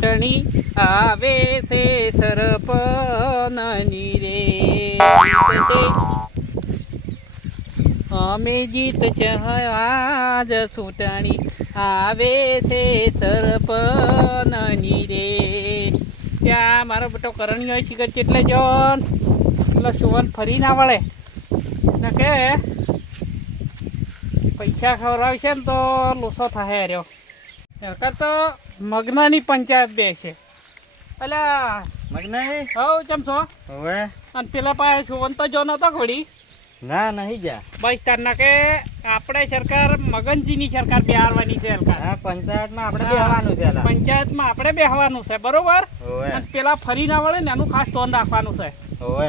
ચૂંટણી આવે છે સરપંચની રે અમે જીત છે આજ ચૂંટણી આવે છે સરપંચની રે ત્યાં મારો બેટો કરણી હોય શિખર એટલે જોન પેલો સુવન ફરી ના વળે ને કે પૈસા ખવડાવશે ને તો લોસો થાય રહ્યો સરકાર તો મગનાની પંચાયત બે છે અલ્યા મગના હવ કેમ છો હવે અને પેલા પાસે સુવન તો જો નતો ઘોડી ના નહીં જા બસ તારના કે આપણે સરકાર મગનજીની સરકાર બેહારવાની છે સરકાર હા પંચાયતમાં આપણે બેહવાનું છે લા. પંચાયતમાં આપણે બેહવાનું છે બરોબર હોવે અને પેલા ફરી ના વળે ને એનું ખાસ ધ્યાન રાખવાનું છે હોવે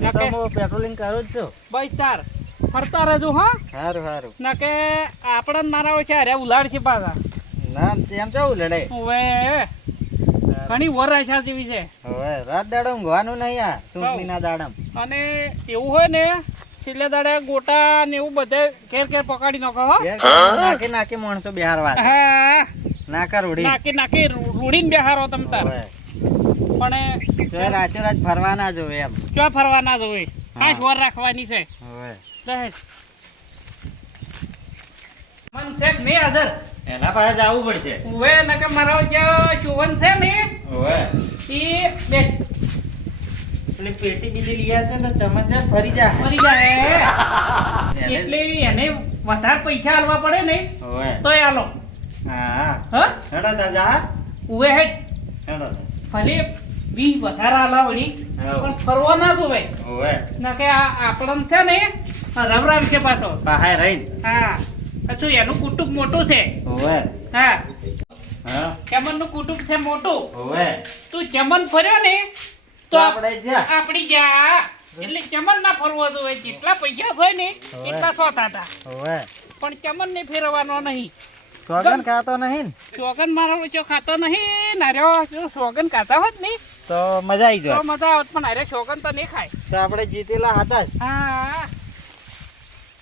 એ તો નકે. હું પેટ્રોલિંગ કરું જ છું બસ તાર ફરતા રહેજો હા સારું સારું ના કે આપણને મારા છે અરે ઉલાડ છે પાછા ના તેમ કેવું લડે હવે ઘણી વર આશા જેવી છે હવે રાત દાડો ઊંઘવાનું નહીં આ ચૂંટણીના દાડમ અને એવું હોય ને છેલ્લે દાડે ગોટા ને એવું બધે ઘેર ઘેર પકડી નાખો હો નાખી નાખી માણસો બિહારવા હા નાકા રૂડી નાખી નાખી રૂડીને બેહારો તમ તાર હોવે પણ તો રાચો રાત ફરવાના જોવે એમ ક્યાં ફરવા ના જોવે ખાસ વર રાખવાની છે હોવે રહે મન છે કે નહીં હાજર એના પાસે જવું પડશે ઉવે નકે મારો જે સુવન છે ને હોવે એ બે પેલી પેટી બીજી લીયા છે ને ચમચા ફરી જા મરી જાય એટલે એને વધારે પૈસા આલવા પડે ને હોવે તોય આલો હા હા હેડો દાદા ઉવે હેડ હેડો ભલે 20 વધારે આલા વળી હા. પણ ફરવા ના જોવે હોવે ના કે આ આપણને છે ને આ રવરામ છે પાછો પાહે રહીન હા પાછું એનું કુટુંબ મોટું છે હોવે હા હા ચમનનું કુટુંબ છે મોટું હોવે તું ચમન ફર્યો ને તો આપણે જા આપણી જા એટલે ચમન ના ફરવો જોઈએ જેટલા પૈસા હોય ને હવે. એટલા સો થતા હોવે પણ ચમન ને ફેરવવાનો નહીં સોગન ખાતો નહીં ને સોગન મારો ઓછો ખાતો નહીં નાર્યો જો સોગન ખાતા હોત ને તો મજા આવી તો જાય મજા આવત પણ અરે સોગન તો નહીં ખાય તો આપણે જીતેલા હતા જ હા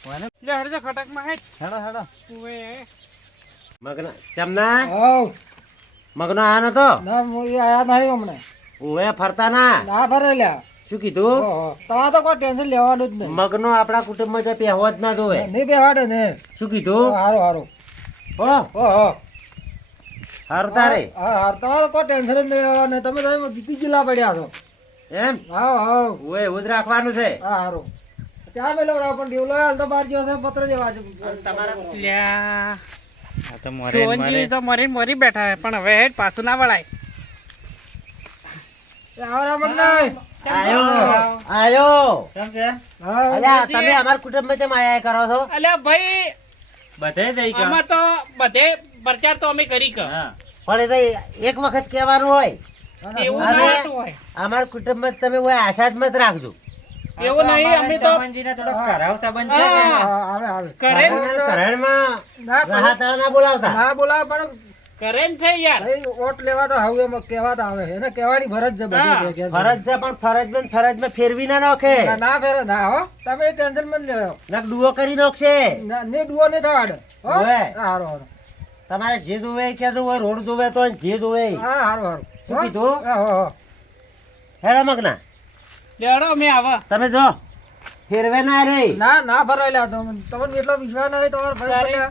હોને? લે હરજો ખટકમાં હેડ હેડો હેડો ઉવે મગના ચમના હવ મગનો આ નતો ના મોઈ આયા નહીં હમણે ઉવે ફરતા ના ના ભરેલ્યા શું કીધું તમારે તો કોઈ ટેન્શન લેવાનું જ નહીં મગનો આપણા કુટુંબમાં જે પહેવો જ ના જોવે નહીં બેહાડે ને શું કીધું હારું હારું હો ઓહો હારું તારે હા હાર તમારે કોઈ ટેન્શન જ નહીં લેવાનું તમે તો જીતી જિલ્લા પડ્યા છો એમ હા હા ઉવે એવું જ રાખવાનું છે હા હારું ત્યાં પેલો પણ ડેવલો હાલ તો બાર ગયો છે પત્ર જેવા છે લ્યા આ તો મોરે ને સોવનજી મોરે તો મરી મરી બેઠા છે પણ હવે હેડ પાછું ના વળાય આવરા મગનાઈ આયો આયો કેમ છે હા અલ્યા તમે અમાર કુટુંબમાં કેમ આયા કરો છો અલ્યા ભાઈ બધે જઈ ગયો આમાં તો બધે પ્રચાર તો અમે કરી કે હા પણ એ તો એક વખત કહેવાનું હોય એવું અમે- ના હતું હોય અમાર કુટુંબમાં તમે હોય આશા જ મત રાખજો એવું નહીં અમે તો ચમનજીને થોડો કરાવ સંબંધ છે હા. કે આવે આવે કરે કરણમાં ના રાહત ના બોલાવતા ના બોલાવે પણ કરે ને છે યાર ભાઈ ઓટ લેવા તો હવે એમાં કહેવા તો આવે એને કહેવાની ફરજ છે બધી હા. કે ફરજ છે પણ ફરજમાં ફેરવી ના નાખે ના ના ફેરે ના હો તમે ટેન્શન મત લેવો નક ડુઓ કરી નાખશે ના ને ડુઓ ને થવાડે હો હોવે. હારું હારું તમારે જે જોવે એ ક્યાં જોવે રોડ જોવે તો જે જોવે એ. હા હારું હારું શું કીધું? હા હો હેડો મગના લેડો અમે આવા તમે જો ફેરવે ના રે ના ના ભરાયેલા તો તમને એટલો વિશ્વાસ નહીં તમારે ભાઈ તારે? બોલ્યા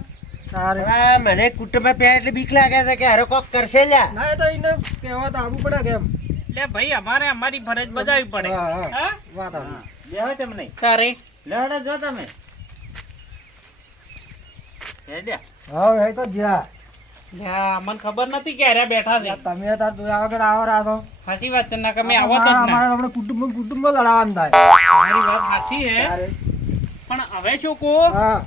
તારે આ મને કુટુંબમાં પહેલા એટલે બીક લાગે છે કે હારે કોક કરશે લ્યા ના એ તો એને કહેવા તો આવવું પડે કેમ લે ભાઈ અમારે અમારી ફરજ બજાવવી પડે હા હા હા વાત આવી બેહો તેમ નહીં તારે લેવડો જો તમે હેડ્યા હા એ તો જ્યાં લ્યા મને ખબર નથી કે અરે બેઠા છે તમે તાર જોયા વગર આવો રાતો સાચી વાત છે ના કે અમે આવો તો જ ના અમારે આપણે કુટુંબ લડાવવાનું થાય મારી વાત સાચી હે તારે. પણ હવે શું કહો હા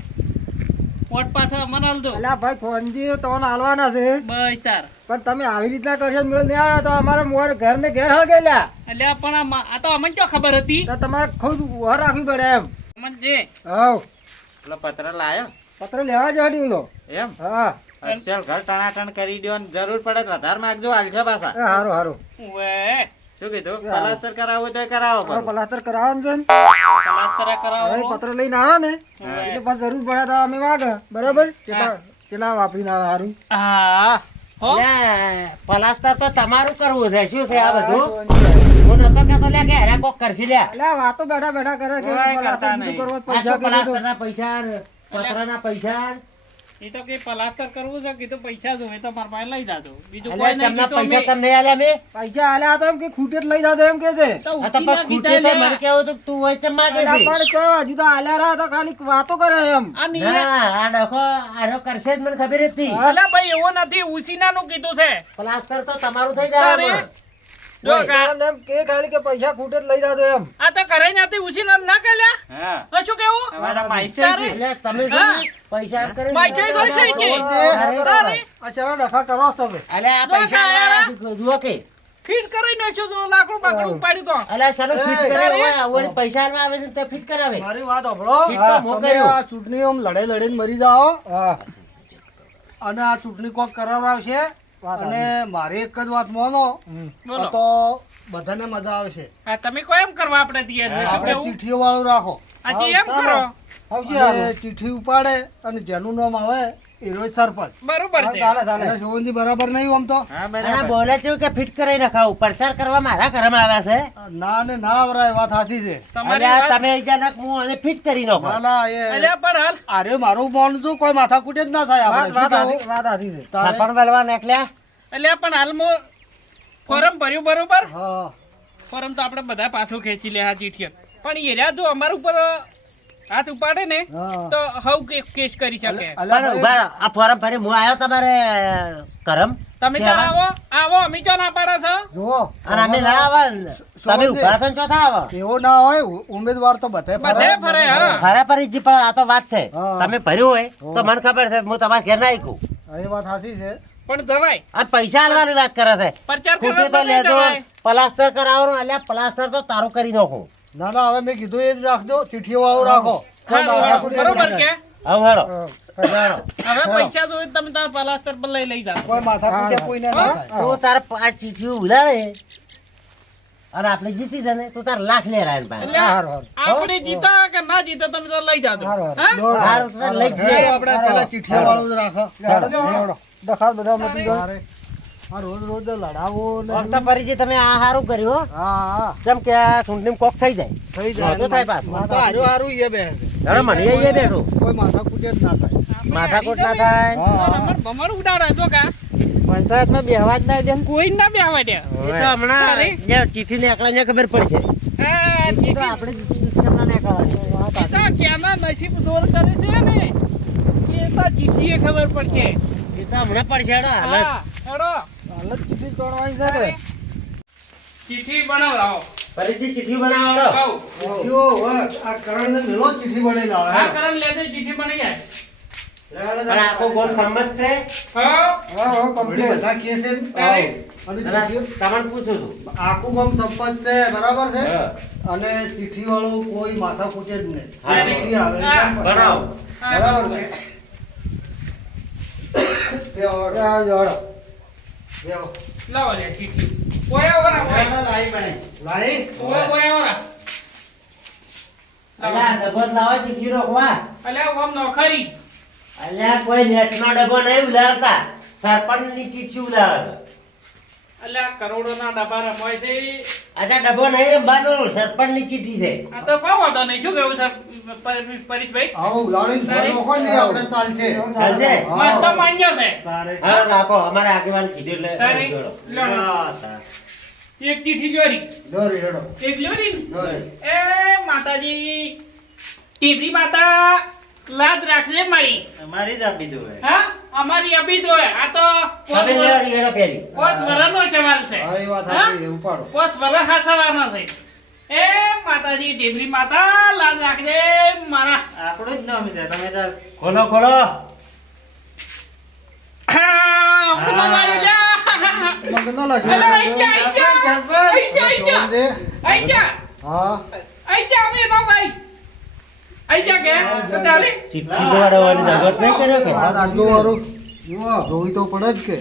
પોટ પાછા અમને આલ દો અલ્યા ભાઈ ફોનજી તમને હાલવાના છે બસ તાર પણ તમે આવી રીતના કરશો મેળ નહીં આવ્યો તો અમારે મોર ઘર ને ઘેર હળ ગયેલા એટલે પણ આ તો અમને શું ખબર હતી તો તમારે ખુદ વર રાખવી પડે એમ અમને જે હવ પેલો પત્ર લાયો પત્ર લેવા જ હડી લો એમ હા અસલ ઘર ટણાટણ કરી દ્યો ને જરૂર પડે તો વધારે માગજો હાલશે પાછા એ હારું હારું વે શું કીધું પ્લાસ્ટર કરાવવું તો કરાવો હવે પણ. પ્લાસ્ટર કરાવવાનું છે ને પ્લાસ્ટર હવે કરાવો પત્ર લઈને આવે ને હવે. એટલે પાછું જરૂર પડે તો અમે માગે બરાબર કેટલા વાપરીને આવે હારું હા હો અલ્યા, પ્લાસ્ટર તો તમારું કરવું છે શું છે આ બધું હું નતો કહેતો લ્યા કે હેરા કોક કરશી લ્યા અલ્યા વાતો બેઠા બેઠા કરે કે કોઈ પેલા કરતા બીજું નહીં. કરવા આ પૈસા શું કીધું તો. પ્લાસ્ટરના પૈસા ને પતરાના પૈસા એ તો કે પ્લાસ્ટર કરવું છે કીધું પૈસા જોઈએ તો મારા પાસે લઈ જાજો બીજું અલ્યા, કોઈ નહીં તમને કીધું પૈસા અમે. તમને આલ્યા મેં પૈસા આલ્યા તો એમ કે ખૂટે જ લઈ જાતો એમ કે છે તો આ તો ઉછીના પણ કીધા ખૂટે તો લેવા. મને કેવું હતું કે તું હોય ચમ માગે અલ્યા, છે પણ તો હજુ તો આલ્યા રહ્યા તો ખાલી વાતો કરે એમ આ નહીં ના આ ડખો આરો કરશે જ મને ખબર જ હતી અલા ભાઈ એવો નથી ઉછીનાનું કીધું છે પ્લાસ્ટર તો તમારું થઈ તારે જાય જો કા એમ એમ કે ખાલી કે પૈસા ખૂટે જ લઈ જાતો એમ આ તો કરે નથી ઉછીના ના કર્યા હા તો શું કેવું તમારા પૈસા તારે? છે એટલે તમે હા. શું પૈસા એમ કરીને પૈસા થોડી થઈ ગઈ. તારે? આ ચાલો ડખા કરો છો તમે અલ્યા, આ જો પૈસા કાયા. આલ્યા શું જુઓ કે ફીટ કરી નાખ્યો તો લાકડું બાકડું ઉપાડ્યું તો અલ્યા, શાનો ફિટ કરે તારે? હોય ઓલી પૈસા આલવા આવે છે ને તે ફિટ કરાવે મારી વાત સાંભળો ફિટ તો મો તમે કર્યો. આ ચૂંટણી આમ લડાઈ લડીને મરી જાઓ હા અને આ ચૂંટણી કોક કરાવવા આવશે અને મારી એક જ વાત માનો બોલો તો બધાને મજા આવશે આ તમે કોઈ એમ કરવા આપણે તૈયાર છે આપણે આપણે ચીઠીઓ વાળું રાખો આજે એમ કરો આવશે અને ચીઠી ઉપાડે અને જેનું નામ આવે એ રોજ સરપંચ બરોબર છે ચાલે ચાલે એટલે શોભનજી બરાબર નહીં આમ તો હા આ બરાબર બોલે છે કે ફિટ કરાઈ નખાવું પ્રચાર કરવા મારા ઘરમાં આવ્યા છે ના ને ના આવરાય વાત સાચી છે તમારી અલ્યા, વાત તમે અચાનક હું આને ફિટ કરી નાખો ના ના એ અલ્યા પણ હાલ અરે મારું માનું છું કોઈ માથાકૂટ જ ના થાય વાત આપણે વાત શું હાચી- વાત હાચી છે કહેવું? તારે? સપણ વેલવા નીકળ્યા અલ્યા પણ હાલ મો ફોરમ ભર્યું બરોબર હા ફોરમ તો આપણે બધા પાછું ખેંચી લે આ ચીઠીઓ પણ એ રહ્યા જો અમારા ઉપર હાથ ઉપાડે ને હા. તો હવ કેસ કરી શકે અલ્યા પણ ભાઈ, ઉભા રહો. આ ફોરમ ફરી હું આવ્યો તમારે કરમ તમે તો કહેવા? આવો આવો અમે ચો ના પાડો છો જુઓ અને અમે ના આવા ને. તમે ઉભા છો ને ચોથા આવો એવો ના હોય ઉમેદવાર તો બધે બધે ફરે હા ખરા પરિચય પણ આ તો વાત છે હા. તમે ભર્યું હોય તો મને ખબર છે હું તમારા ઘેર ના આવીશું એ વાત સાચી છે પણ જવાય આ પૈસા આલવાની વાત કરે છે પ્રચાર ખોટી કરવા તો તો નહીં લેજો જવાય પ્લાસ્ટર કરાવવાનું અલ્યા પ્લાસ્ટર તો તારું કરી નાખું ના ના હવે મેં કીધું એ જ રાખજો ચીઠીઓ વાળું રાખો કોઈ હા, માથાકૂટ નહીં બરોબર કે હવે હેડો હવે પૈસા જોઈએ તમે તાર પલાસ્તર પર લઈ જાઓ કોઈ માથાકૂટ કોઈને ના થાય તું તાર 5 ચીઠીઓ ઉલાડે અને આપણે જીતી જાય ને તું તાર લાખ લે રાયન પાસે એટલે હારું, હારું. આપણે જીતા કે ના જીતા તમે તો લઈ જાજો હારું, હા? દોડો. હારું, તો તાર લઈ જ હેડો જાય. આપણે પેલા ચીઠીઓ વાળું જ રાખો હેડો. ડખા બધા મટી ગયો મારે આ રોજ રોજ લડાવો ને આમ તો પરિચય તમે આ સારું કર્યું હો હા હા જેમ કે આ ચૂંટણીમાં કોક થઈ જાય થઈ નહોતું થાય પાછું. મને તો હારું હારું ઈ બે હેડો મને એ બેઠું કોઈ માથાકૂટ જ ના થાય આપણે માથાકૂટ આવી ના જઈએ. થાય હા, રમણ ભમણ ઉડાડે જો કા પંચાયતમાં બેહવા જ ના દે કોઈ ના બેહવા દે એ તો હમણાં તારે? જે ચીઠી ને એકલા ને ખબર પડશે આ તો ચીઠી આપણે જીતના ને કહેવાની. એ તો ક્યાંના નસીબ દોર કરે છે ને એ તો ચીઠીએ ખબર પડશે એ તો હમણાં પડશે હેડો હાલ જ. હા હેડો હાલ જ ચીઠી તોડવાની છે ને. ચીઠી બનાવો પરિચય ચીઠી બનાવો હેડો. ચીઠીઓ હવે આ કરણને મેલો જ ચીઠી બની લાવે હા હેડો. કરણ લેશે ચીઠી બની જાય અને આખો ગોળ સંમત છે હા હા, હા, વળી complete. બધા કહે છે ને. તારે? અને અને ચીઠીઓ તમને પૂછું છું આખું ગામ સંપત છે બરાબર છે હા. અને ચીઠી વાળું કોઈ માથાકૂટ જ નહીં હા. ચીઠી આવે હા. સંપત. બનાવો. હા, બરાબર બરોબર. ને? બેહો, હેડો, હેડો. બેહો. લાવો લે ચીઠી ઓયા ઓરા ઓયા લાઈ બને લાઈ ઓયા ઓરા અલ્યા ડબ્બો લાવો ચીઠી રોકવા અલ્યા ઓમ નોખરી અલ્યા કોઈ નેટનો ડબ્બો નહીં ઉલાડતા સરપંચની ચીઠી ઉલાડે અલ્યા કરોડોના ડબ્બા રમાય છે અચ્છા ડબ્બો નહીં રમવાનો સરપંચની ચીઠી છે આ તો કોઈ વાંધો નહીં શું કેવું સર પરેશભાઈ આવો ઉલાડીને તારે? ફરી નોખો ને આપણે ચાલશે ચાલશે હા. વાત તો માન્ય છે તારે હા રાખો અમારે આગેવાન કીધું તારે? એટલે લો. હા, તારે. એક ચીઠી લ્યોરી દોરી હેડો એક લ્યોરી ને? દોરી એ માતાજી ટીબરી માતા લાજ રાખજે મારી અમારી જ આપી દો હવે. હા અમારી અભી તો હે. આ તો તમે લેવાની હેડો પેલી. પોચ વરનો સવાલ છે હા એ વાત હા? સાચી છે ઉપાડો પોચ વરસ હા સવારના છે એ માતાજી ટીબરી માતા લાજ રાખજે મારા આપણું જ નામ છે તમે તાર ખોલો ખોલો હા, હું મારી જા. મગનો લાગ્યો. અલા, આઈ જા, આઈ જા. આઈ જા, આઈ જા. જોઈ દે. આઈ જા. હા આઈ જા, અમે નો ભાઈ. આઈ જા કે? તો તારે? ચીઠી દોડાવવાની જગત નહીં કર્યો કે આ ધંધો વાળું જોવી તો પડે જ કે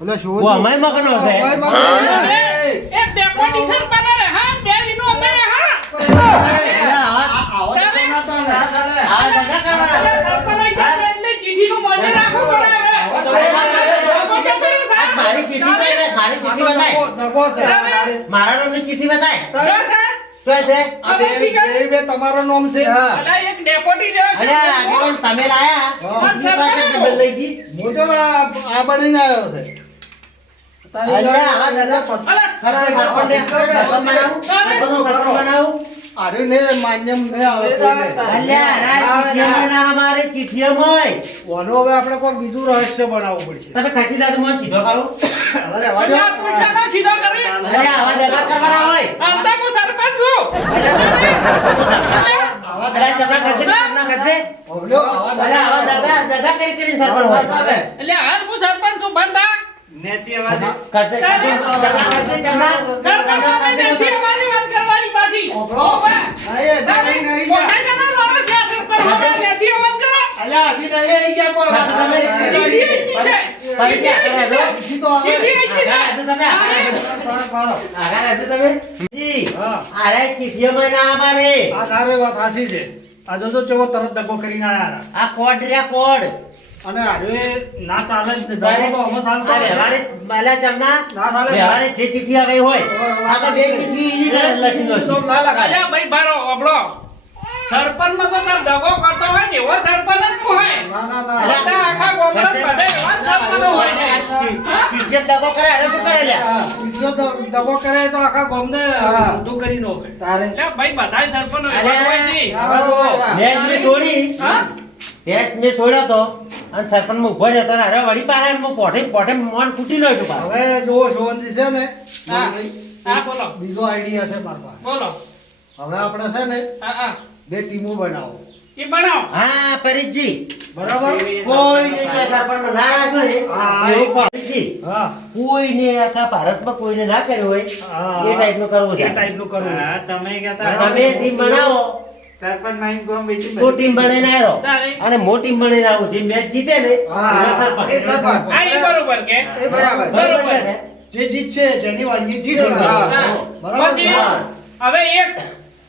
એટલે શું ઓ અમાય મગનો છે ઓય, મગનો. એક ડેપ્યુટેશન બનાવે, હા? બે વિનો અમારે, હા? અલ્યા, આવા- તારે? આવા ધંધા કરવા. અલા, સરપંચ આઈ જા એટલે ચીઠીનું મારી ચિઠ્ઠી બતાય, મારી ચિઠ્ઠી બતાય. દગો છે. મારા નામની ચિઠ્ઠી બતાય. જો છે? તો છે આ બે તમારો નામ છે. અલા, એક ડેપોટી રહ્યો છે. અલ્યા આગેવાન તમે લાયા ચિઠ્ઠી પાસે ડબલ લઈ જી. હું તો આ બનીને આવ્યો છે. અલ્યા આવા દાદા સરપંચ બનાવું. આરે ને માન્યમ નહીં આવે કોઈને. અલ્યા ચિઠ્ઠીમાં ના અમારે ચિઠ્ઠીમાં ઓનો હવે આપણે કોઈ બીજું રહસ્ય બનાવવું પડશે. તમે ખસી દાદુ મને સીધો કરો. અરે રહેવા દો. અલા, પૂછાનો સીધો કરી. અલ્યા આવા દાદા કરવાના હોય. આલતા હું સરપંચ છું. અલ્યા ચપલા કરશે ચપલા કરશે. ઓવલો આવા અલ્યા આવા દાદા કરી કરીને સરપંચ હોય. એટલે હાલ હું સરપંચ છું, બંધા. કરશે ચપલા કરશે ચપલા. સરપંચ આપણે નથી અમારી વાત કરવાની પાછી. ઓવલો. નહીં, એ તો નહીં, નહીં જા. મોટા જણા માણસ છે, સરપંચ હવે નથી વાત કરો. અલ્યા, હજી નહીં આવી ગયા કોઈ વાત કરે. સીધી ઈ છે. પરીક્ષા કરે છો? હજી તો આવે. સીધી ઈ છે. આગળ હશે તમે આગળ હશે તમે જી હા. અરે ચિઠ્ઠીમાં ના અમારે આ તારી વાત સાચી છે. આ જોજો ચેવો તરત દગો કરીને આયા. આ કોડ રહ્યા કોડ અને હારે ના ચાલે જ નહીં. દગો તો અમે ચાલતો આ નથી. વ્યવહારે બાલા ચમના ના ચાલે. વ્યવહારે જે ચિઠ્ઠી આવી હોય આ તો બે ચિઠ્ઠી એની જ લખી લખી. અલ્યા ભાઈ બારો ઓબળો. સરપંચમાં તો તાર દગો કરતો હોય ને એવો સરપંચ જ તું હોય. ના, ના, ના. બધા આખા ગામમાં બધે એવા જ સરપંચો હોય છે. ચિઠ્ઠી દગો કરે હવે શું કરે લ્યા હા, બીજો દગો કરે તો આખા ગામને ઊંધું કરી નાખે. અલ્યા ભાઈ બધાય સરપંચો એવા જ હોય છે. હવે તો મેચ મેં છોડી હા? ટેસ્ટ મેં છોડ્યો તો અને સરપંચ માં ઉભો રહ્યો તો અરે વળી પાસે હું પોઠે પોઠે મોન ફૂટી નો છું પાછો. હવે જુઓ શોભનજી છે ને હા. હા, બોલો. બીજો આઈડિયા છે મારા પાસે. બોલો. હવે આપણે છે ને હા, હા. બે ટીમો બનાવો. એ બનાવો. હા પરીતજી બરાબર? કોઈને જો સરપંચમાં ના રાખ્યો ને હા. એવું પરીતજી હા. કોઈને આખા ભારતમાં કોઈને ના કર્યું હોય હા. એ ટાઈપનું કરવું છે એ ટાઈપનું કરવું. તમે ટીમ બનાવો તો ટીમ બનાવીને આવ્યો તારે. અને મોટી ટીમ બનાવીને આવું જે મેચ જીતે ને હા. એનો સરપંચ. એ સરપંચ. હા, એ બરોબર કે. બરાબર. બરોબર છે ને? જે જીતશે જેની વાડી જીત હા. હા. બરાબર? પછી હા. હવે એક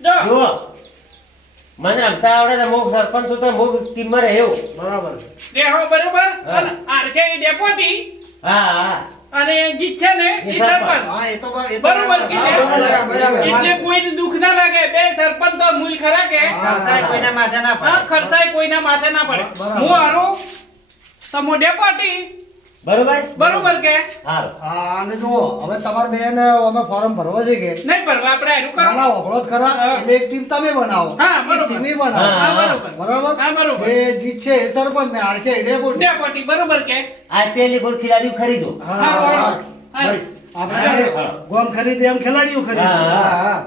જો જુઓ મને રમતા આવડે તો હું સરપંચ છું તો હું ટીમમાં રહ્યો. બરાબર. દેહો બરોબર. હા. અને આ છે એ ડેપોટી હા હા અને જીત છે ને એ સરપંચ. હા, એ તો બરોબર કીધું. બરાબર. એટલે કોઈને દુઃખ ના લાગે. બે સરપંચ તો મૂલ ખરા કે ખર્ચાય કોઈના માથે ના હા, ખર્ચાય કોઈના માથે ના પડે. બરાબર. હું હારું તમો ડેપોટી. બરોબર બરોબર કે હારું. હા, અને જુઓ હવે તમારે બેન અમે ફોર્મ ભરવા છે કે નહીં ભરવા આપણે હારું કરો. નાના ઓગળો જ ખરા હા. એટલે એક ટીમ તમે બનાવો હા, એક બરોબર. ટીમ ઈ બનાવો હા. હા, બરોબર. બરાબર હા, બરોબર. જે જીતશે એ સરપંચ ને હારશે એ ડેપોટી. ડેપોટી બરોબર કે IPL ની બોલ ખેલાડીઓ ખરીદો. હા, હા, હા, હા. ભાઈ, આપણે હા. ગોમ ખરીદે એમ ખેલાડીઓ ખરીદે હા, હા.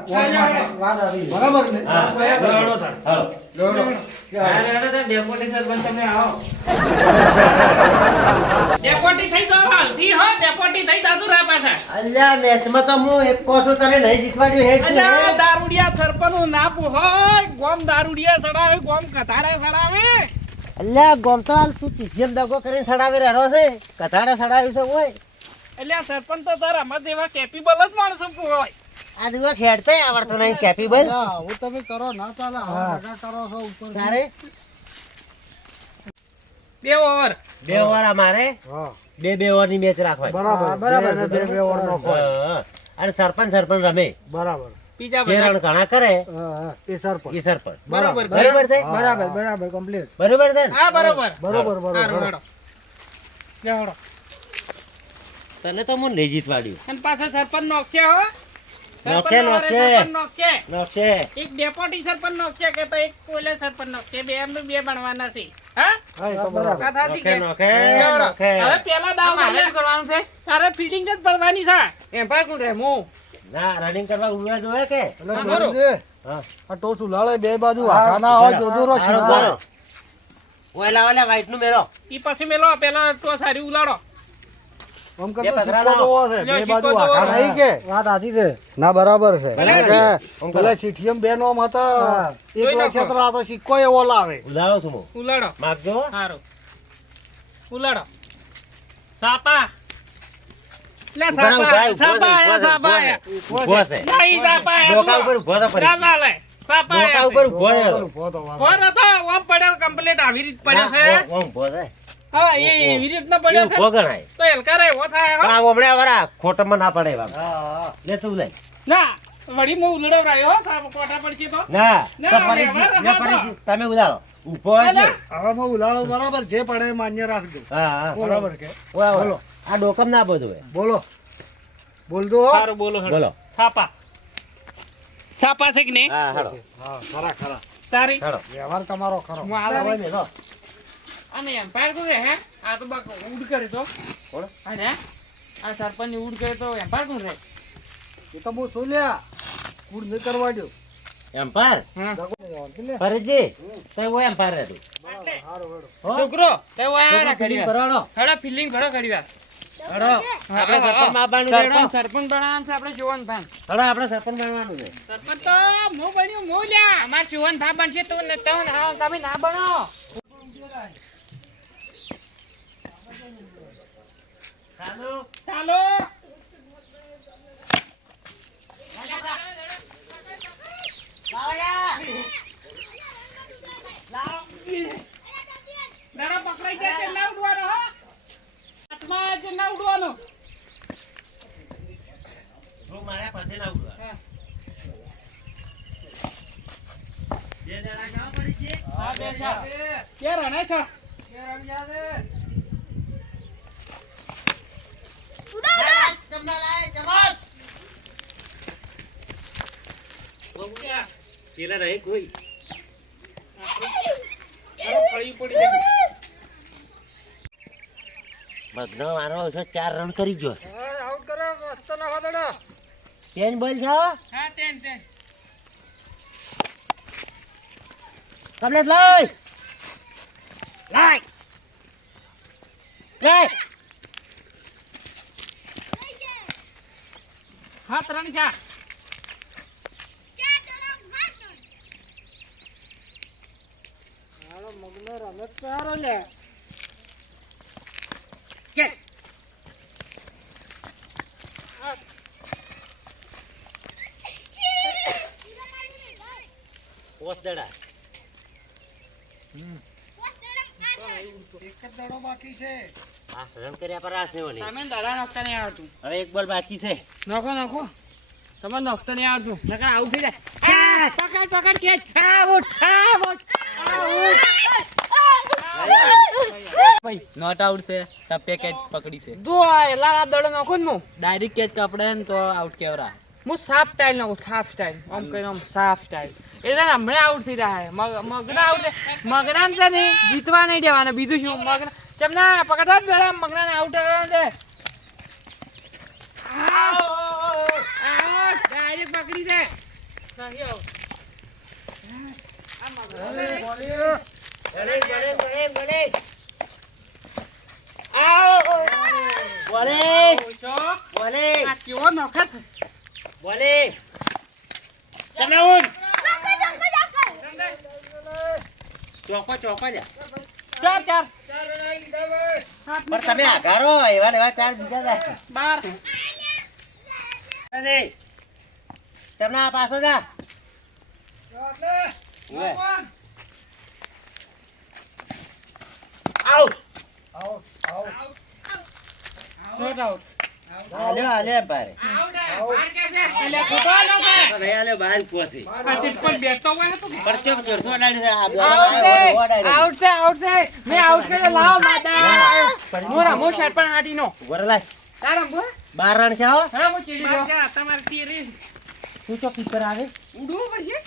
બરાબર ને હા. દોડો થાય. હાલો. ડેપોટી થઈ જાવ હાલથી હો. ડેપોટી થઈ જાતું રા પાછા. અલ્યા મેચમાં તો હું એક કોસો તને નહીં જીતવાડ્યું હેડ તું અલ્યા હે. દારૂડિયા સરપંચનું નાપું હોય. ગોમ દારૂડિયા સડાવે, ગોમ કથાડે સડાવે. અલ્યા ગોમતો હાલ તું ચીઠીમ દગો કરીને સડાવી રહ્યો છે કથાડે સડાવી છે હોય એટલે આ સરપંચ તો તારા મત એવા કેપેબલ જ માણસો હોય. આ દિવસ ખેડતાય આવડતો નહીં કેપેબલ હા, હું તમે કરો ના ચાલે હવે ભેગા કરો છો ઉપર તારે બે ઓવર. બે ઓવર અમારે હા, બે ઓવર ની મેચ રાખવાય બરાબર બરાબર બે છે, અને બે ઓવર નો હોય. હા. અને સરપંચ રમે બરાબર બીજા જે બધા રણ ઘણા કરે હા, હા, એ સરપંચ એ સરપંચ બરોબર. બરોબર છે બરાબર કમ્પ્લીટ. બરોબર છે ને હા, બરોબર. બરોબર હારું, બરોબર હેડો. લે, હેડો. તને તો હું નહીં જીતવાડ્યું અને પાછો સરપંચ નોખશે હો. નોખશે, સરપંચ વાળે નોખશે. સરપંચ નોખશે. નોખશે એક ડેપોટી સરપંચ નોખશે કે તો એક કોલે સરપંચ નોખશે. બે એમનું બે બનવાના છે. હા? હા, એ તો બરાબર આ થાતી નોખે કે? નોખે હેડો. નોખે હવે પેલા દાવ મારે શું કરવાનું છે? તારે ફિટિંગ જ ભરવાની છે. એમ પર કોણ રહેવું? ના રનિંગ કરવા ઉડવા જોવે કે એટલે હા, જોઈ બરોબર. લે. હા આ ટોચું લાલે બે બાજુ વાઘા ના હોય જોજો રો હારું શીખો. કરો. ઓલા ઓલા white નું મેળો ઈ પછી મેલો પેલા તો સારી ઉલાડો. આમ બે કરતો પથરા સિક્કો લાવો. જોવો છે લ્યો, બે સિક્કો બાજુ જોવો. વાઘા નહીં કે વાત સાચી છે. ના બરાબર છે બરાબર કે છે. પેલા ચીઠીમ બે નોમ હતા એક જોઈ નાખો. નક્ષત્ર આ તો સિક્કો એવો લાવે ઉલાવો છું હું ઉલાડો. માગજો સારું. ઉલાડો. સાપા. લે ઉભા રહો, સાપા. ઉભા રહો, સાપા આયા, ઉભા રહો, સાપા ઉભા આયા. રહો. ઉભો છે નહીં, સાપા આયા. ડોકા ઉપર ઉભો તો પડી. ના, ના, લે. સાપા ડોકા આયા ઉપર છે. ઉભો રહ્યો. ઉભો તો વાળો. કોણ હતો? ઓમ પડ્યો કમ્પ્લીટ આવી રીત પડ્યો છે. હા, ઓમ ઉભો છે. હા એ એવી રીતના પડ્યો છે ઉભો ગણાય. તો એલકારા એવો થાય પણ હો. આ ઓમણે વરા ખોટમાં ના પડે એવા. હા લે તું લે. ના વળી હું ઉલડાવરાયો હો સાહેબ કોઠા પડશે તો ના ના, તો વ્યવહાર ફરીથી- લે હતો. ફરીથી તમે ઉડાડો. ઊભો હોય અલા. ને. હવે હું ઉલાળો બરાબર જે પડે એ માન્ય રાખજો હા હા. બરાબર કે ઓય, ઓય. બોલો. આ ડોકમ ના બધું હોય. બોલો બોલ દો સારું બોલો હેડો. બોલો. છાપા છાપા છે કે નહીં હા હાલો. હા ખરા ખરા તારી હાલો. વ્યવહાર તમારો ખરો હું આલા હવે મેલો. અને એમ્પાયર કોણ રે હે આ તો બાક ઉડ કરે તો કોણ? અને આ સરપંચ ની ઉડ કરે તો એમ્પાયર કોણ રે એ તો હું શું લ્યા કુડ નહીં કરવા દો એમ્પાયર? હા ફરીથી? તો ઓય એમ્પાયર રહેતું. હો? છોકરો તે વાયા છોકરો રા ફિલિંગ ઘડી કરાવડો. હેડો ફિલિંગ ભરો ઘડી વાર હેડો. આપણે સરપંચ આવવાનું છે, હેડો. સરપંચ બનાવવાનું છે આપણે જોવાન ભાન હેડો, આપણે સરપંચ બનવાનું છે. સરપંચ તો મો બન્યું મો લ્યા અમાર જોવાન ભા બનશે તો ને તો ના તમે ના બનો ચાલો દાડા પકડાઈ ગયા છે ના ઉડવાનો હો હાથમાં છે ના ઉડવાનો હું મારા પાસે ના ઉડવા. બે જણા જાઓ ફરીથી. હા બેસા કે રણે છો પેલા નહીં કોઈ. ફળી પડી જાય મગનો મારો ઓછો 4 રન કરી ગયો. આઉટ કરો મસ્ત ના ખાદડો ચેન બોલ છે. હા ટેન ટેન કમલેશ લઈ. લઈ. લઈ. હા ત્રણ ચાર હાલો મગનો રમે સારો લે પોસ દડા. એક જ દડો બાકી છે આ રન કર્યા પર આ છે ઓલી. તમે દાડા નોખતા નહીં આવડતું હવે એક બોલ બાકી છે. નોખો નોખો તમે નોખતા નહીં આવડતું નકર આઉટ થઈ જાય પકડ પકડ કેચ આઉટ આઉટ ભાઈ નોટ આઉટ છે ટપ્પે કેચ પકડી છે દો એલા દડો નોખો ને હું ડાયરેક્ટ કેચ કપડે ને તો આઉટ કેવરા હું સાફ સ્ટાઇલ નાખું સાફ સ્ટાઇલ આમ કરીને આમ સાફ સ્ટાઇલ એટલે હમણાં આઉટ થઈ રહ્યા મગના આઉટ મગના છે ને જીતવા નહીં દેવાના બીજું શું મગના ચમના પકડવા જ બેડા મગનાને આઉટ કરવાના છે ડાયરેક્ટ પકડી દે નહીં આઉટ બોલે બોલે બોલે બોલે. આવો. બોલે બોલે આ કેવો નોખા છે બોલે. તમે ઉન. ચોકો ચોકો જા. ચાર ચાર પણ તમે આઘારો એવા ને એવા 4 બીજા જાય. 12 અરે ચમના પાછો જા. ઓય. આઉટ. નોટ આઉટ આલ્યો આલ્યો બારે. એટલે ખોટો નોખે તો નહીં આલ્યો બહાર પોસે. આ તે પણ બેઠતો હોય તો પરચો ચડતો અડાડી દે. આ બોલ આઉટ છે આઉટ છે મેં આઉટ કરે લાવ માદા મોરા મો શર્ટ પણ હાટી નો ઉભો લાય. તારમ બો 12 રન છે હો. હા મો ચીડી દો તમારી તીરી તું ચો કીપર આવે. ઉડવું પડશે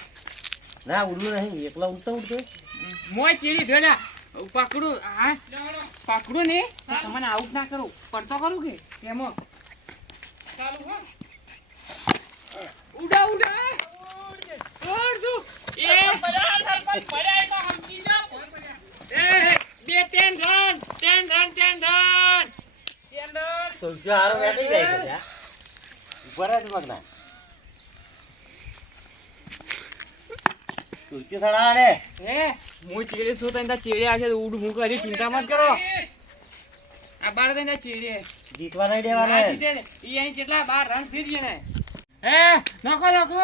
ના ઉડવું નહીં એકલા ઉડતો ઉડતો. મોય ચીડી ભેલા પકડું હા પકડું ને તો તમને આઉટ ના કરું પડતો કરું કે કેમો ચાલુ હો ઉડા ઉડા ઓર દુ એ બડા પડ્યા તો હમજી જાઓ એ બે 10 રન 10 રન 10 રન તો જો હારો બેઠી જાય છે લ્યા. ઉપર જ મગના. તું કે સડા રે. એ હું ચીડી શું તને ચીડી આવશે ઉડ હું કરી ચિંતા મત કરો આ બાર તને ચીડી જીતવા નહીં દેવાના. ઈ અહીં કેટલા 12 રન થઈ ગયા ને એ નોખો નોખો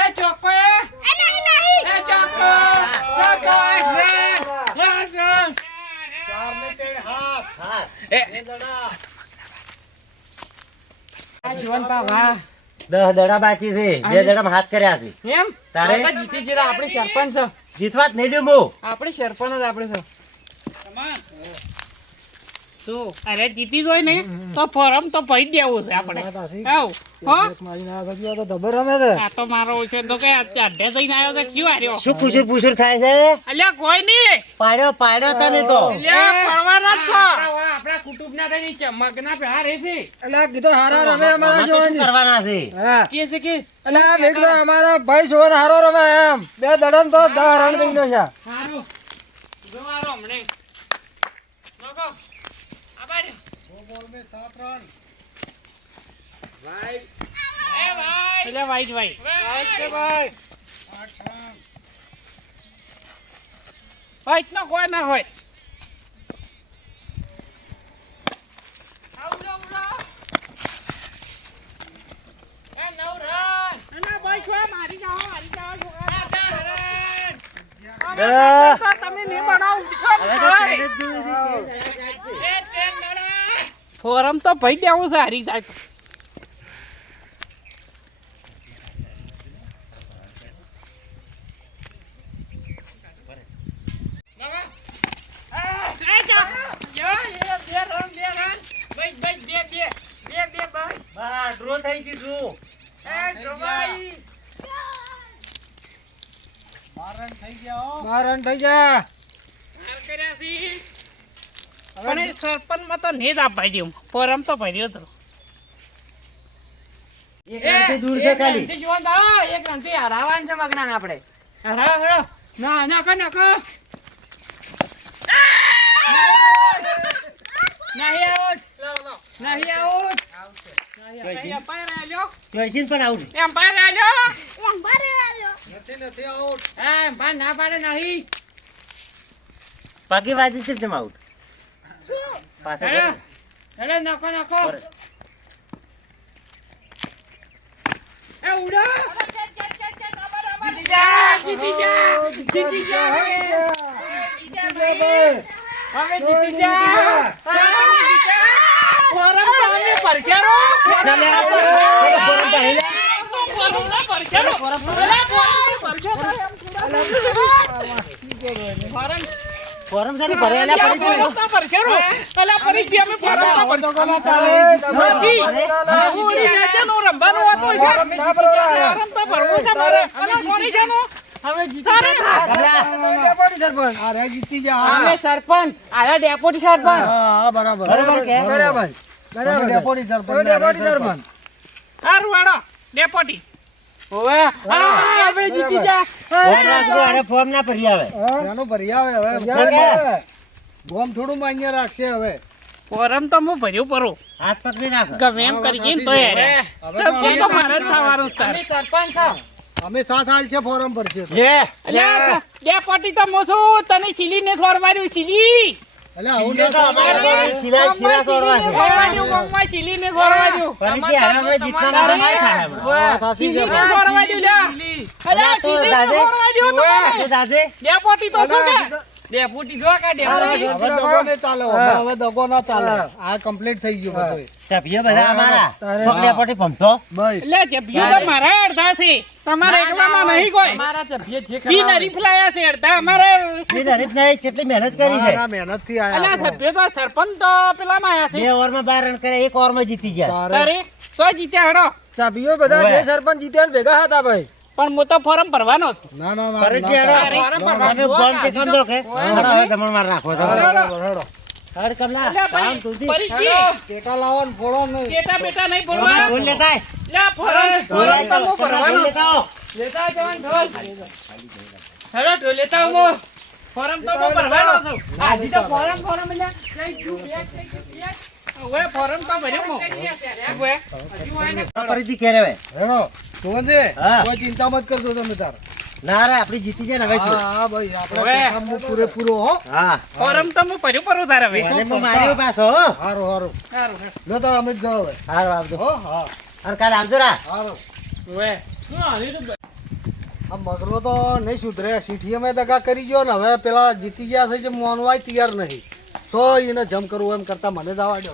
એ ચોક્કો એ ચોક્કો ચોક્કો હાર ને તેડ હાર. હા. એ બે દડા. આ જીવનપા વાહ 10 દડા બાકી છે 2 દડામાં હાથ કર્યા છે એમ તારે? તો જીતી જરા આપણે સરપંચ છે. જીતવા જ નહીં દઉં હું. આપણે સરપંચ જ આપણે છે. શું અરે જીતી જોઈ ને તો ફોરમ તો ભરી દેવું છે આપણે આવ હો મારીને આ બાજુ આ તો ધબર રમે છે. આ તો મારો છે તો કે અડધે થઈને આવ્યો તો ક્યું હાર્યો શું પૂછુર થાય છે અલ્યા કોઈ નહીં પાડ્યો તને તો અલ્યા ફરવાના જ છો આપણા કુટુંબના તઈ ચમકના પ્યાર છે. એટલે આ કીધું હારા રમે અમારા આમાં તો શું જોવાની. કરવાના છે હા. કે છે કે એટલે આ મેઘ તો અમારા ભાઈ જોવાનો હારો રમે એમ. 2 દડામાં તો 10 રન દઈને છે. સારું જો મારો હમણે લોકો આબાડી બોલ મે 7 રન. એ ભાઈ એટલે વાઈટ વાઈટ ભાઈ વાઈટ નો કોઈ ના હોય આવડો આવડો એ નવ રન ના ભાઈ છો મારી જાઓ છોકરા દસ. તમે નહીં બનાવો એ ટ્રેન દડા ફોરમ તો ભરી દેવું છે હારી જાય તો બા ડ્રો થઈ ગયું ડ્રો. 12 રન થઈ ગયા હો. 12 રન થઈ ગયા. પણ એ સરપંચમાં તો નહીં જ આપવા જેવું ફોરમ તો ભર્યો હતો એક રનથી દૂર છે ખાલી. એક રનથી હરાવવાનું છે મગનાને આપણે. હરાવો, હરાવો. ના, નાખો, નાખો. નહીં out. નહીં out. જોઈશીન પણ આવું છે. નથી આઉટ. હા, બા ના પાડે નહીં. પાકી વાજી છે તેમ આઉટ. પાછળ હેડો. હેડો, નાખો, નાખો. કરે. એ ઉડો. જીતી જા, જીતી જા, જીતી જા. અમે જીતી જા. ફોરમ તો અમે પરખ્યારો. ચાલે આ ફોરમ પાડી લે. ફોરમ છે ને ભરેલા પડી ગયું. અમે જીતી જા. આ રે જીતી જા. અમે સરપંચ આયા ડેપ્યુટી સરપંચ. હા બરાબર. બરાબર કે? બરાબર. તમે બરાબર. ડેપોટી સરપંચ. તમે ડેપ્યુટી સરપંચ. ડેપોટી ઓવે આપણે જીતી જા. ફોર્મ રાખજો, અરે ફોર્મ ના ભરી આવે. એનું ભરી આવે હવે. કે? ગોમ થોડું માન્ય રાખશે હવે. ફોરમ તો હું ભર્યું પરું હાથ પકડી નાખ. ગમે એમ કરી તો યાર હવે સરપંચ તો મારે જ થવાનું છે અમે સરપંચ છો. અમે સાથ હાલ છે ફોરમ પડશે તો. લે અલ્યા ડેપોટી તો મોસું તને સિલી ને છોડવાડ્યું સિલી એટલે આવું એ તો અમારે તો શીલા શીલા તોડવા છે. સિલી ને છોડવાડ્યું ફરીથી હારામાં જીતના મારા માર ખાવામાં. હા, સાચી છે. સિલી ને છોડવાડ્યું લ્યા અલ્યા તો સિલી ને દાદે. છોડવાડ્યું તો એ દાદે ડેપોટી તો શું છે ડેપ્યુટી જો કા ડેપ્યુટી. હવે દગો ને ચાલે હવે દગો ના ચાલે. આ કમ્પ્લીટ થઈ ગયું બધું. ચાપીએ બધા અમારા. તારે. પકડ્યા પટી ભમતો. બસ એટલે જબ્યું તો મારા અડધા છે તમારે એકલામાં નહીં કોઈ અમારા સભ્ય જે બી નરી ફલાયા છે અડધા અમારે એ નરીફ ને કેટલી મહેનત કરી છે. મારા મહેનત થી અલ્યા આયા સભ્ય તો સરપંચ તો પેલામાં આયા છે 2 ઓવરમાં 12 રન કર્યા, 1 ઓવરમાં જીતી ગયા. તારે તારે સો જીત્યા હડો ચાબીઓ બધા ઓવે. જે સરપંચ જીત્યા ને ભેગા હતા ભાઈ. પણ હું તો ફોરમ ભરવાનો છું ના ના ના ફરીથી ના હારો. ચાલે. અમે ફોન કે સમજો કે હારો હવે જમણવાર રાખો તો. બરાબર, હેડો. હર કમલા અલ્યા કામ ભાઈ તુલસી. ફરીથી ટેટા લાવો ને ફોડો ને. બેટા બેટા નહીં બોલવા ઢોલ લેતા આય. લ્યા ફોરમ ફોરમ તો હું ઢોલ ભરવાનો લેતા આવો. લેતા જવાન ઢોલ. હેડો ઢોલ લેતા આવો. ફોરમ તો હું ભરવાનો છું હાજી તો ફોરમ ફોરમ એટલે લઈ ગયું બેગ થઈ ગયું બેગ. હવે ફોરમ તો ભર્યો હું હવે હજુ આને ફરીથી ઘેરે હવે. હેડો સુગંધી, હા. કોઈ ચિંતા મત કરજો તમે તાર. ના રે આપણી જીતી જાય ને હવે શું? હા હા ભાઈ આપણે હવે. કામનું પૂરેપૂરો હો. હા ફોરમ તો હું ભર્યું પરું તારે હવે અને હું માર્યો પાછો હો. હારું હારું. સારું લો તાર અમે જ જાઓ હવે. હારું આવજો. હો હા અને કાલે આવજો રા. હારું. ઓવે શું હાલી તો આ મગરો તો નહીં સુધરે. સીઠી અમે દગા કરી ગયો ને હવે પેલા જીતી ગયા છે જે મોનવાય તૈયાર નહીં. તો એને જમ કરવું એમ કરતા મને દાવા દો